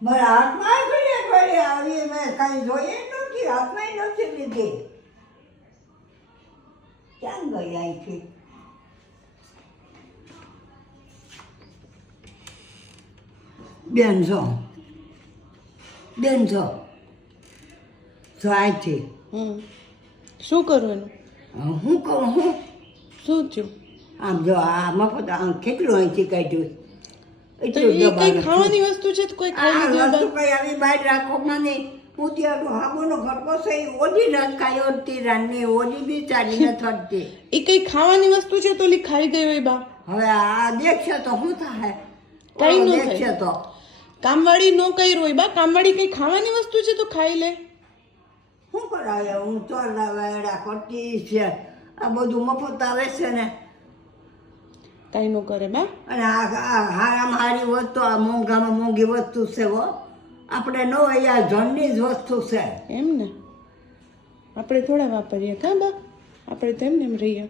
મારા હાથમાં ઘડીએ ઘડીએ આવી મેં કાંઈ જોઈએ નથી હાથમાં નથી લીધી. ક્યાં ગઈ અહીંથી બેન છો બેન છો છો અહીંથી હમ. શું કરવાનું હું કહું હું? શું થયું? આમ જો આ મફત આમ કેટલું અહીંથી કાઢ્યું? ખાવાની વસ્તુ છે કોઈ ખાઈ લીધું વસ્તુ કઈ આવી બહાર રાખો મને. હું ત્યાં તો હાબોનો ઘટકો છે એ ઓછી લટકાયો તીરાની ઓછી બી ચાલી ન થતી એ કઈ ખાવાની વસ્તુ છે તો લી ખાઈ ગઈ હોય બા. હવે આ દેખશે તો શું થાય? કઈ નો દેખશે તો. કામવાળી નો કઈ રોય બા. કામવાળી કઈ ખાવાની વસ્તુ છે તો ખાઈ લે. શું કરાવે? હું તો લાવાડા કરતી છે. આ બધું મફત આવે છે ને. કઈ નો કરે બા. અને આ આ હારી વસ્તુ આ મોંઘામાં મોંઘી વસ્તુ છે હો. આપણે ન હોય, આ જણની જ વસ્તુ છે. એમ ને? આપણે થોડા વાપરીએ. કા બા? આપણે તેમને એમ રહીએ.